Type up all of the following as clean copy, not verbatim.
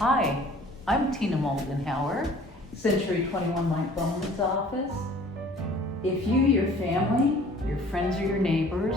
Hi, I'm Tina.Moldenhauer, Century 21 Mike Bowman's office. If you, your family, your friends, or your neighbors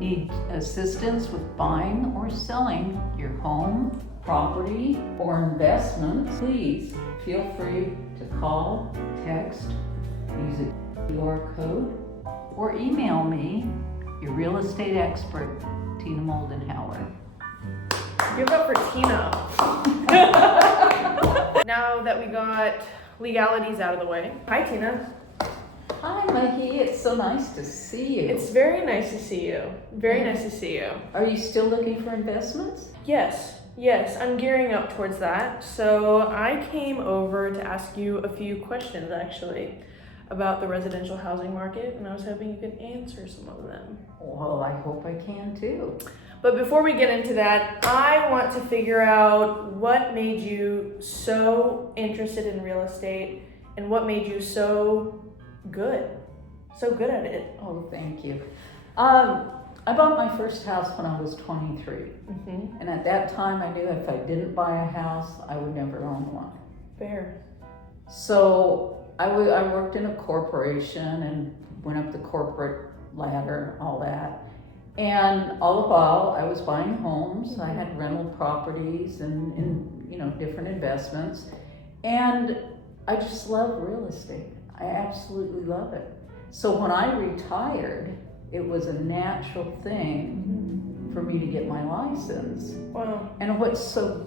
need assistance with buying or selling your home, property, or investments, please feel free to call, text, use a QR code, or email me, your real estate expert, Tina.Moldenhauer. Give up for Tina. Now that we got legalities out of the way. Hi, Tina. Hi, Mahi. It's so nice to see you. It's very nice to see you. Very nice to see you. Are you still looking for investments? Yes, I'm gearing up towards that. So I came over to ask you a few questions, actually, about the residential housing market, and I was hoping you could answer some of them. Well, I hope I can too. But before we get into that, I want to figure out what made you so interested in real estate and what made you so good at it. Oh, thank you. I bought my first house when I was 23. Mm-hmm. And at that time, I knew if I didn't buy a house, I would never own one. Fair. So I worked in a corporation and went up the corporate ladder and all that. And all the while, I was buying homes. I had rental properties and different investments. And I just love real estate. I absolutely love it. So when I retired, it was a natural thing for me to get my license. Wow. And what's so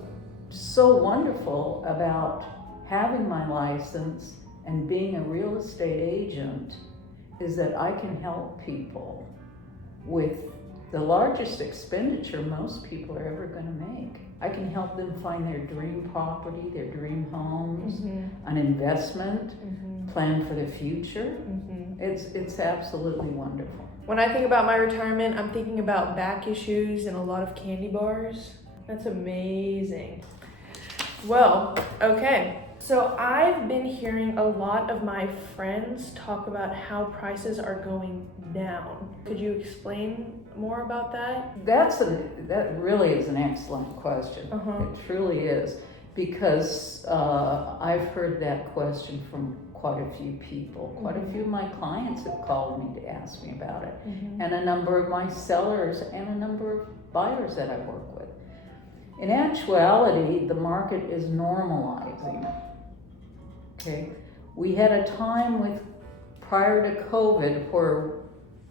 wonderful about having my license and being a real estate agent is that I can help people with the largest expenditure most people are ever going to make. I can help them find their dream property, their dream homes, an investment, plan for the future. It's absolutely wonderful. When I think about my retirement, I'm thinking about back issues and a lot of candy bars. That's amazing. Well, okay. So I've been hearing a lot of my friends talk about how prices are going down. Could you explain more about that? That really is an excellent question. It truly is, because I've heard that question from quite a few people. Quite a few of my clients have called me to ask me about it, and a number of my sellers and a number of buyers that I work with. In actuality, the market is normalizing. Okay, we had a time prior to COVID where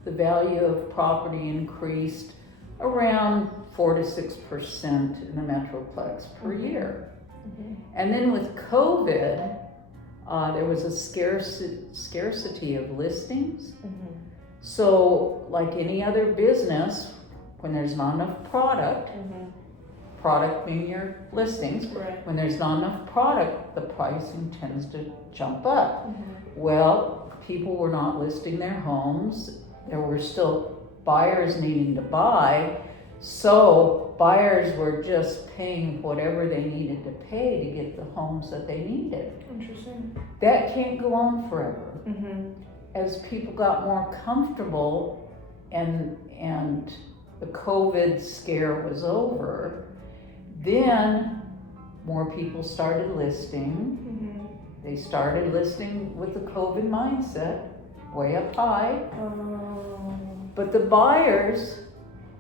the value of property increased around 4 to 6% in the Metroplex per year. And then with COVID, there was a scarcity of listings. So like any other business, when there's not enough product meaning your listings, Right. when there's not enough product, the pricing tends to jump up. Well, people were not listing their homes. There were still buyers needing to buy, so buyers were just paying whatever they needed to pay to get the homes that they needed. Interesting. That can't go on forever. As people got more comfortable and the COVID scare was over, then more people started listing. They started listing with the COVID mindset, way up high. But the buyers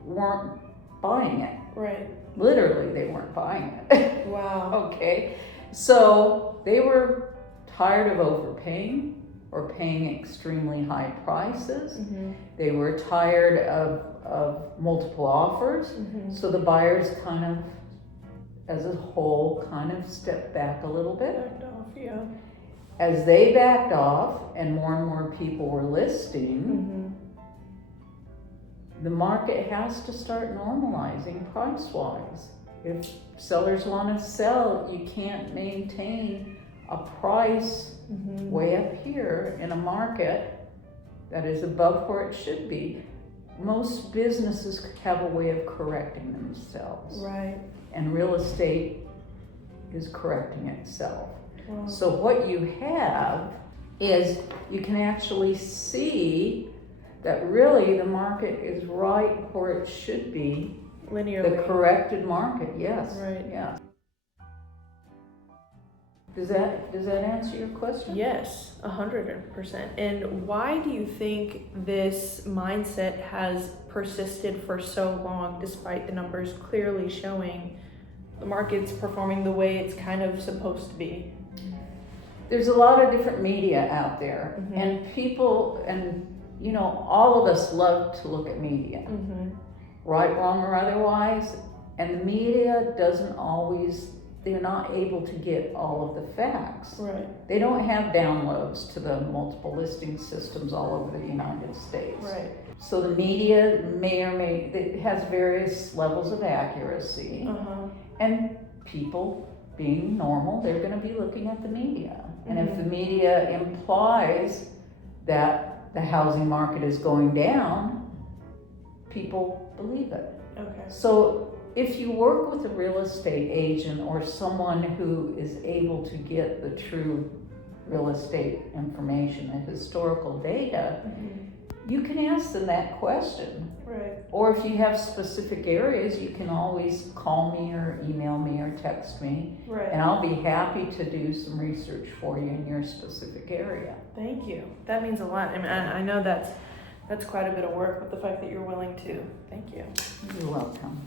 weren't buying it. Right. Literally, they weren't buying it. Wow. Okay. So they were tired of overpaying or paying extremely high prices. They were tired of multiple offers. So the buyers kind of, as a whole, kind of stepped back a little bit. Backed off, yeah. As they backed off and more people were listing, the market has to start normalizing price-wise. If sellers want to sell, you can't maintain a price way up here in a market that is above where it should be. Most businesses have a way of correcting themselves. Right. And real estate is correcting itself. Wow. So what you have is you can actually see that really the market is right where it should be. Linearly. The corrected market, yes. Right. Yeah. Does that answer your question? Yes, 100%. And why do you think this mindset has persisted for so long, despite the numbers clearly showing the market's performing the way it's kind of supposed to be? There's a lot of different media out there, Mhm. and people, and you know, all of us love to look at media, right, wrong, or otherwise, and the media doesn't always, they're not able to get all of the facts. Right. They don't have downloads to the multiple listing systems all over the United States. Right. So the media it has various levels of accuracy, and people, being normal, they're going to be looking at the media. And if the media implies that the housing market is going down, people believe it. Okay. So if you work with a real estate agent or someone who is able to get the true real estate information and historical data, you can ask them that question. Right. Or if you have specific areas, you can always call me or email me or text me, Right. and I'll be happy to do some research for you in your specific area. Thank you. That means a lot. I mean, I know that's quite a bit of work, but the fact that you're willing to. Thank you. You're welcome.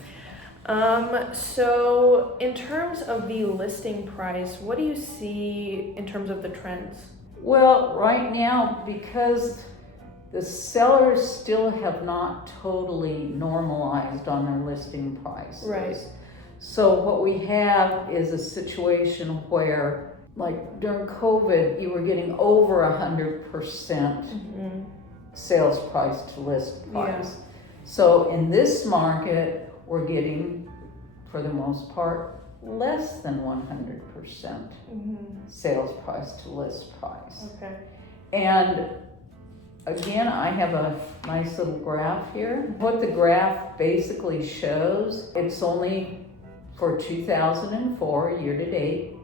So in terms of the listing price, what do you see in terms of the trends? Well, right now, because the sellers still have not totally normalized on their listing prices. Right. So what we have is a situation where, like during COVID, you were getting over 100% sales price to list price. Yeah. So in this market, we're getting, for the most part, less than 100% sales price to list price. Okay. And again, I have a nice little graph here. What the graph basically shows, it's only for 2004 year to date.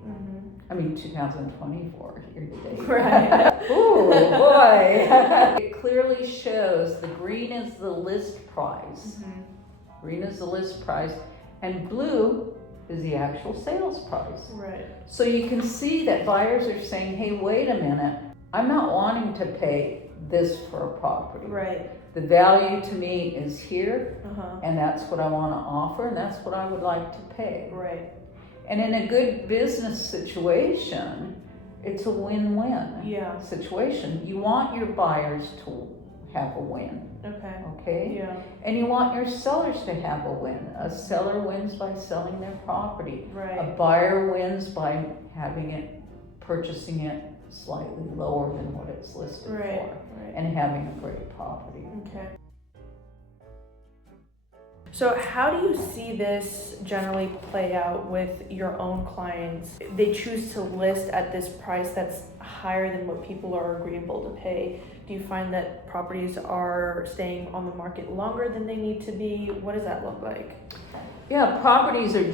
I mean 2024 year to date. Right. Ooh, boy. It clearly shows the green is the list price. Green is the list price, and blue is the actual sales price. Right. So you can see that buyers are saying, hey, wait a minute, I'm not wanting to pay this for a property. Right. The value to me is here, and that's what I want to offer, and that's what I would like to pay. Right. And in a good business situation, it's a win-win situation. You want your buyers to have a win. Okay? Yeah. And you want your sellers to have a win. A seller wins by selling their property. Right. A buyer wins by purchasing it slightly lower than what it's listed for, and having a great property. Okay. So how do you see this generally play out with your own clients? They choose to list at this price that's higher than what people are agreeable to pay. Do you find that properties are staying on the market longer than they need to be? What does that look like? Yeah, properties are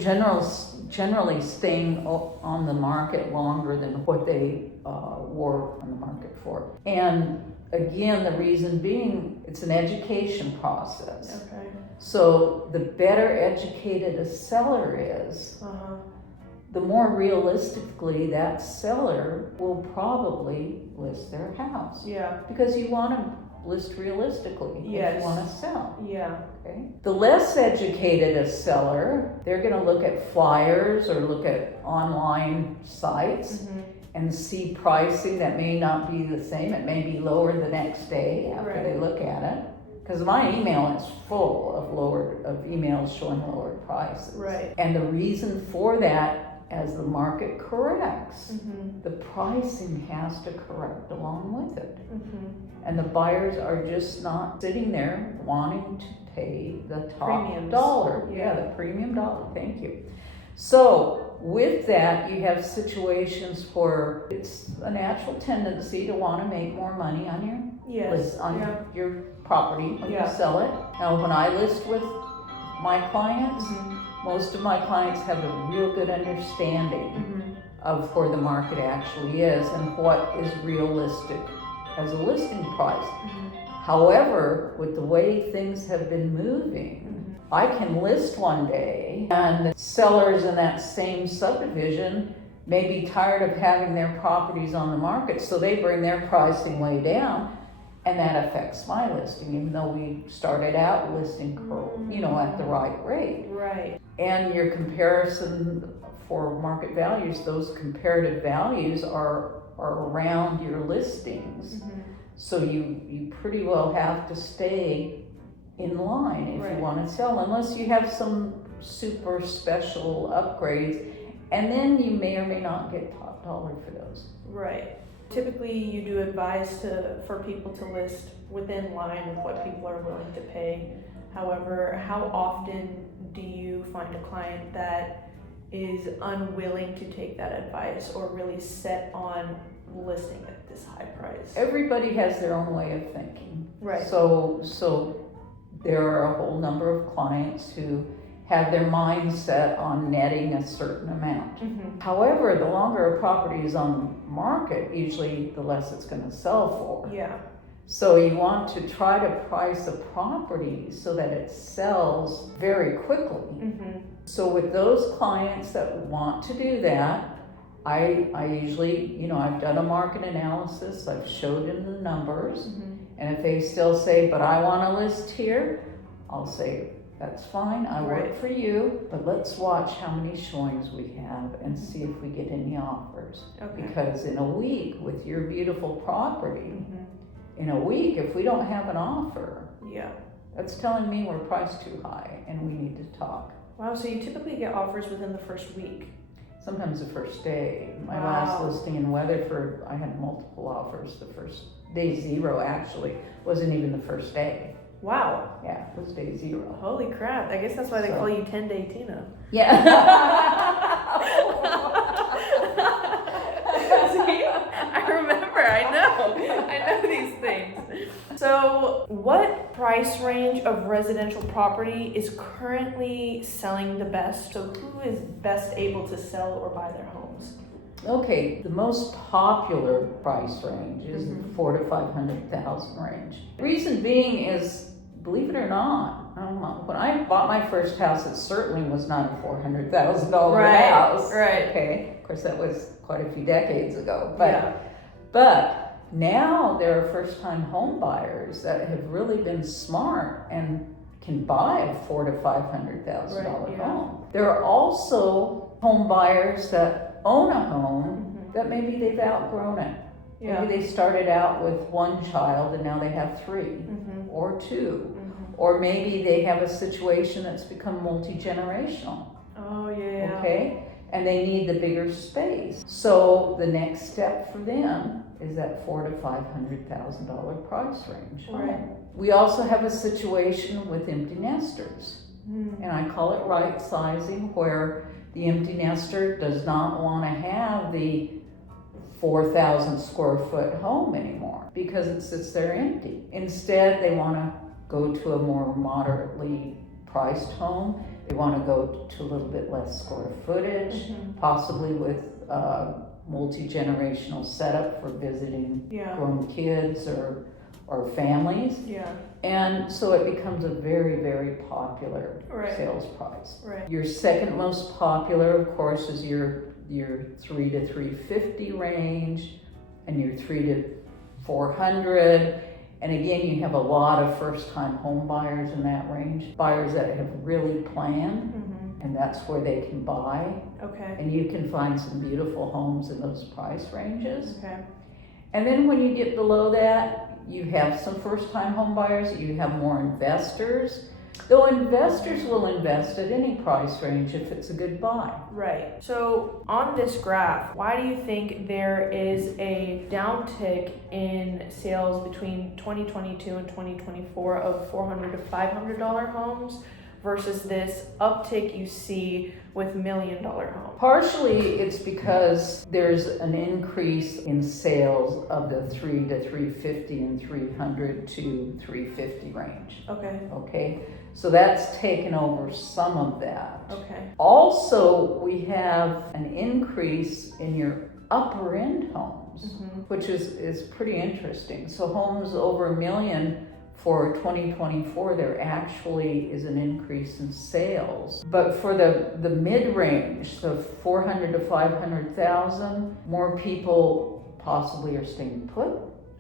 generally staying on the market longer than what they were on the market for. And again, the reason being, it's an education process. Okay. So the better educated a seller is, the more realistically that seller will probably list their house. Yeah. Because you want to list realistically if you want to sell. Yeah. Okay. The less educated a seller, they're going to look at flyers or look at online sites and see pricing that may not be the same. It may be lower the next day after they look at it. Because my email is full of emails showing lowered prices. Right. And the reason for that, as the market corrects, the pricing has to correct along with it. And the buyers are just not sitting there wanting to pay the top Premiums. dollar. Yeah, the premium dollar. Thank you. So with that, you have situations where it's a natural tendency to want to make more money on your property when you sell it. Now, when I list with my clients, most of my clients have a real good understanding of where the market actually is and what is realistic as a listing price. However, with the way things have been moving, I can list one day and the sellers in that same subdivision may be tired of having their properties on the market, so they bring their pricing way down, and that affects my listing, even though we started out listing at the right rate. Right. And your comparison for market values, those comparative values are around your listings. Mm-hmm. So you pretty well have to stay in line if you want to sell, unless you have some super special upgrades, and then you may or may not get top dollar for those. Right. Typically, you do advise for people to list within line with what people are willing to pay. However, how often do you find a client that is unwilling to take that advice or really set on listing at this high price? Everybody has their own way of thinking. Right. So there are a whole number of clients who have their mindset on netting a certain amount. Mm-hmm. However, the longer a property is on the market, usually the less it's going to sell for. Yeah. So you want to try to price a property so that it sells very quickly. Mm-hmm. So with those clients that want to do that, I usually, I've done a market analysis, I've showed them the numbers, Mm-hmm. and if they still say, but I want to list here, I'll say, that's fine, I work for you, but let's watch how many showings we have and see if we get any offers. Okay. Because in a week, with your beautiful property, Mm-hmm. in a week, if we don't have an offer, Yeah. that's telling me we're priced too high and we need to talk. Wow, so you typically get offers within the first week? Sometimes the first day. My Wow. last listing in Weatherford, I had multiple offers. The first day zero actually wasn't even the first day. Wow. Yeah, it was day zero. Holy crap. I guess that's why they So- call you 10-Day Tina. Yeah. See? I remember. I know these things. So, what price range of residential property is currently selling the best? So, who is best able to sell or buy their homes? Okay, the most popular price range is Mhm. the 400,000 to 500,000 range. Reason being is, believe it or not, I don't know, when I bought my first house, it certainly was not a $400,000 Right, house. right. Okay, of course that was quite a few decades ago. Yeah. But now there are first-time home buyers that have really been smart and can buy a $400,000 to $500,000 Right, yeah. home. There are also home buyers that own a home Mhm. that maybe they've outgrown it. Yeah. Maybe they started out with one child and now they have 3 Mhm. or 2. Mhm. Or maybe they have a situation that's become multi-generational. Oh, yeah. Okay? And they need the bigger space. So the next step for them is that $400,000 to $500,000 price range. Right. We also have a situation with empty nesters, Mm. and I call it right sizing, where the empty nester does not want to have the 4,000 square foot home anymore because it sits there empty. Instead, they want to go to a more moderately priced home. They want to go to a little bit less square footage, Mhm. possibly with multi-generational setup for visiting Yeah. grown kids or families. Yeah. And so it becomes a very, very popular Right. sales price. Right. Your second most popular, of course, is your 3 to 350 range, and your 3 to 400. And again, you have a lot of first-time home buyers in that range, buyers that have really planned, Mhm. and that's where they can buy. Okay. And you can find some beautiful homes in those price ranges. Okay. And then when you get below that, you have some first-time home buyers, you have more investors. Though investors will invest at any price range if it's a good buy. Right. So on this graph, why do you think there is a downtick in sales between 2022 and 2024 of $400 to $500 homes versus this uptick you see with $1 million homes? Partially, it's because there's an increase in sales of the 3 to 350 and 300 to 350 range. Okay. Okay, so that's taken over some of that. Okay. Also, we have an increase in your upper end homes, Mhm. which is pretty interesting. So homes over $1 million for 2024, there actually is an increase in sales. But for the mid-range, so 400 to 500,000, more people possibly are staying put.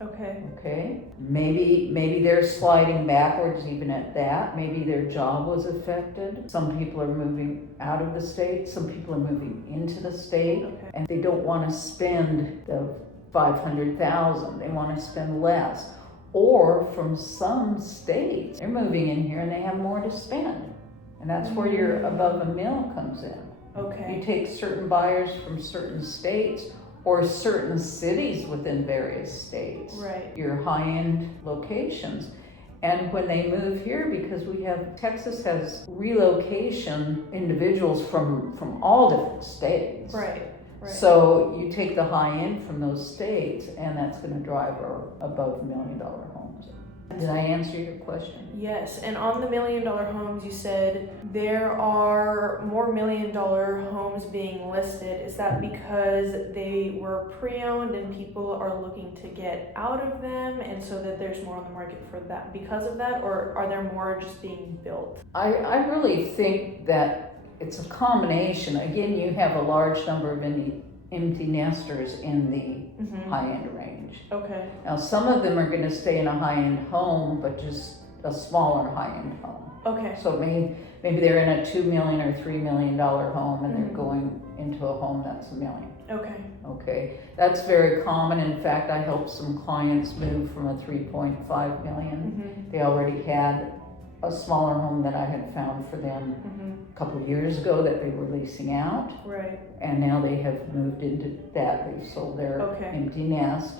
Okay. Okay. Maybe they're sliding backwards even at that. Maybe their job was affected. Some people are moving out of the state. Some people are moving into the state. Okay. And they don't want to spend the 500,000. They want to spend less. Or from some states, they're moving in here and they have more to spend. And that's where your above a mil comes in. Okay. You take certain buyers from certain states or certain cities within various states. Right. Your high-end locations. And when they move here, because Texas has relocation individuals from all different states. Right. Right. So you take the high end from those states, and that's going to drive our above $1 million homes. Did I answer your question? Yes, and on the $1 million homes, you said there are more $1 million homes being listed. Is that because they were pre-owned and people are looking to get out of them, and so that there's more on the market for that because of that, or are there more just being built? I really think that it's a combination. Again, you have a large number of empty nesters in the high-end range. Okay. Now, some of them are going to stay in a high-end home, but just a smaller high-end home. Okay. So maybe they're in a $2 million or $3 million home, and they're going into a home that's $1 million. Okay. Okay, that's very common. In fact, I helped some clients move from a 3.5 million. They already had a smaller home that I had found for them a couple of years ago that they were leasing out. Right. And now they have moved into that. They've sold their empty nest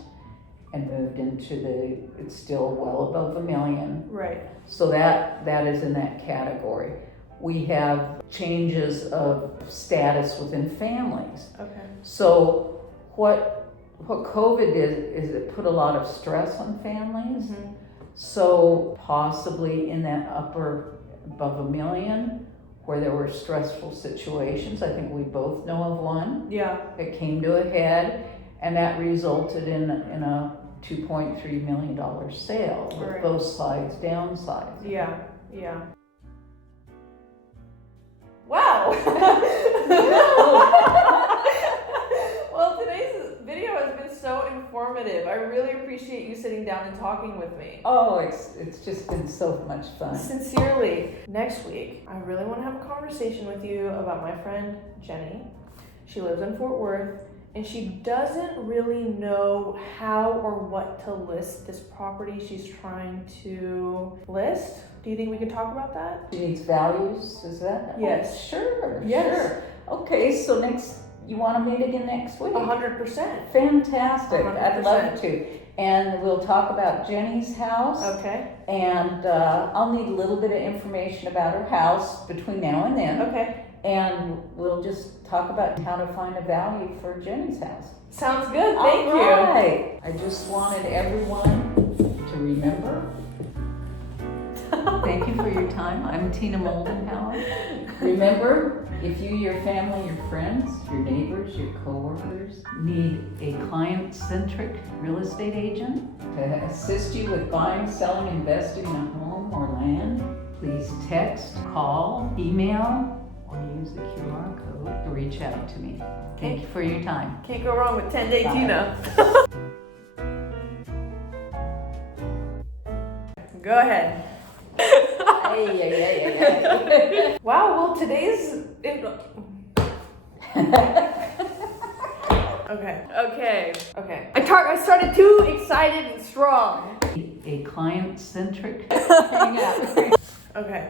and moved into it's still well above $1 million. Right. So that is in that category. We have changes of status within families. Okay. So what COVID did is it put a lot of stress on families. So possibly in that upper above $1 million where there were stressful situations, I think we both know of one. Yeah. That came to a head, and that resulted in a $2.3 million sale with both sides downsized. Yeah. Yeah. Wow. Well, today's video has been so informative. I really appreciate you sitting down and talking with me. Oh, it's just been so much fun. Sincerely. Next week, I really want to have a conversation with you about my friend Jenny. She lives in Fort Worth, and she doesn't really know how or what to list this property she's trying to list. Do you think we could talk about that? She needs values, is that? Yes. Oh, sure. Yes. Sure. Okay, so you want to meet again next week? 100%. Fantastic. 100%. I'd love to. And we'll talk about Jenny's house. Okay. And I'll need a little bit of information about her house between now and then. Okay. And we'll just talk about how to find a value for Jenny's house. Sounds good. Thank you. All right. I just wanted everyone to remember. Thank you for your time. I'm Tina.Moldenhauer. Remember, if you, your family, your friends, your neighbors, your coworkers need a client-centric real estate agent to assist you with buying, selling, investing in a home or land, please text, call, email, or use the QR code to reach out to me. Thank you for your time. Can't go wrong with 10-day Bye. Tina. Go ahead. Wow, well today's... Okay. I started too excited and strong. A client-centric hang out. Okay.